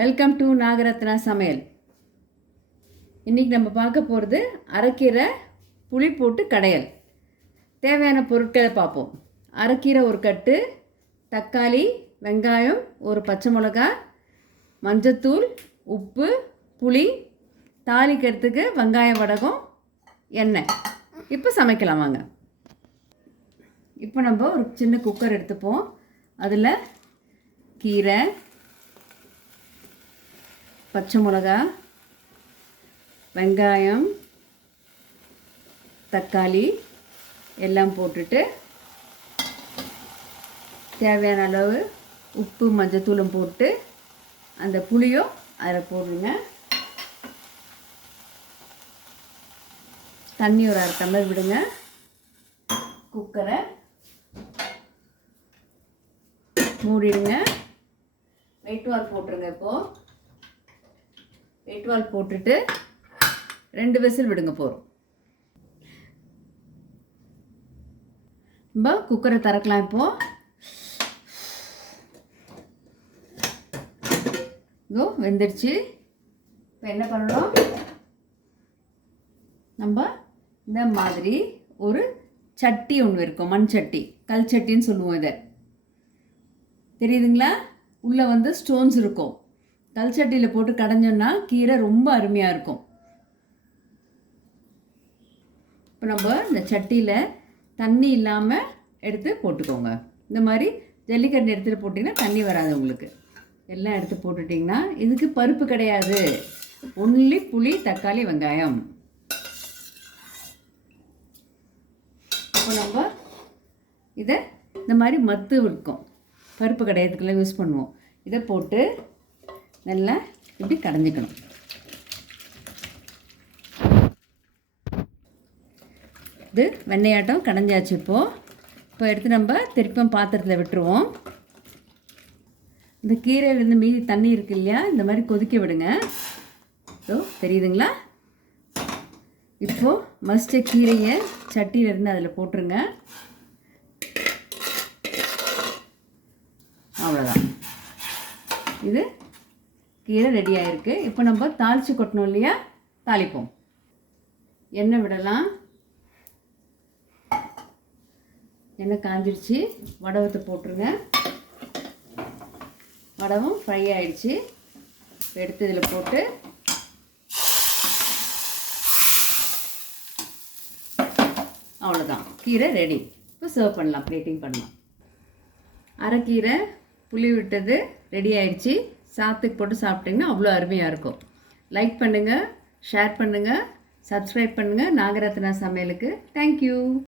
Welcome to Nagarathna சமையல். இன்றைக்கி நம்ம பார்க்க போகிறது அரைக்கீரை புளி போட்டு கடையல். தேவையான பொருட்களை பார்ப்போம். அரைக்கீரை ஒரு கட்டு, தக்காளி, வெங்காயம், ஒரு பச்சை மிளகா, மஞ்சத்தூள், உப்பு, புளி, தாளிக்கிறதுக்கு வெங்காயம் வடகம், எண்ணெய். இப்போ சமைக்கலாம் வாங்க. இப்போ நம்ம ஒரு சின்ன குக்கர் எடுத்துப்போம். அதில் கீரை, பச்சை மிளகா, வெங்காயம், தக்காளி எல்லாம் போட்டுட்டு தேவையான அளவு உப்பு மஞ்சத்தூளும் போட்டு அந்த புளியும் அதில் போடுங்க. தண்ணி ஒரு அரை டம்ளர் விடுங்க. குக்கரை மூடிடுங்க. வெயிட் வால் போட்டுருங்க. இப்போது வெயிட் வால் போட்டுட்டு 2 விசில் விடுங்க போகிறோம். நம்ம குக்கரை திறக்கலாம். இப்போது இதோ வெந்துடுச்சு. இப்போ என்ன பண்ணணும், நம்ம இந்த மாதிரி ஒரு சட்டி ஒன்று இருக்கும், மண் சட்டி, கல் சட்டின்னு சொல்லுவோம். இதை தெரியுதுங்களா? உள்ளே ஸ்டோன்ஸ் இருக்கும். கல் சட்டியில் போட்டு கடைஞ்சோன்னா கீரை ரொம்ப அருமையாக இருக்கும். இப்போ நம்ம இந்த சட்டியில் தண்ணி இல்லாமல் எடுத்து போட்டுக்கோங்க. இந்த மாதிரி ஜல்லிக்கட்டு எடுத்துகிட்டு போட்டிங்கன்னா தண்ணி வராது உங்களுக்கு. எல்லாம் எடுத்து போட்டுட்டிங்கன்னா இதுக்கு பருப்பு கிடையாது, ஒன்லி புளி, தக்காளி, வெங்காயம். இப்போ நம்ம இதை இந்த மாதிரி மத்து இருக்கும், பருப்பு கடையிறதுக்கெல்லாம் யூஸ் பண்ணுவோம். இதை போட்டு நல்லா இப்படி கடைஞ்சிக்கணும். இது வெண்ணெயாட்டம் கடைஞ்சாச்சு. இப்போ எடுத்து நம்ம திருப்பம் பாத்திரத்தில் விட்டுருவோம். இந்த கீரையிலேருந்து மீதி தண்ணி இருக்கு இல்லையா, இந்த மாதிரி கொதிக்க விடுங்க. ஸோ தெரியுதுங்களா? இப்போது மஸ்ட்டு கீரையை சட்டியிலேருந்து அதில் போட்டுருங்க. அவ்வளோதான், இது கீரை ரெடி ஆகிருக்கு. இப்போ நம்ம தாளித்து கொட்டணும் இல்லையா, தாளிப்போம். எண்ணெய் விடலாம். எண்ணெய் காஞ்சிடுச்சு. வடவத்தை போட்டுருங்க. வடவும் ஃப்ரை ஆகிடுச்சு. எடுத்து இதில் போட்டு அவ்வளோதான், கீரை ரெடி. இப்போ சர்வ் பண்ணலாம், பிளேட்டிங் பண்ணலாம். அரைக்கீரை புளி விட்டது ரெடி ஆகிடுச்சு. சாத்துக்கு போட்டு சாப்பிட்டிங்கன்னா அவ்வளோ அருமையாக இருக்கும். லைக் பண்ணுங்கள், ஷேர் பண்ணுங்கள், சப்ஸ்கிரைப் பண்ணுங்கள் நாகரத்னா சமையலுக்கு. தேங்க்யூ.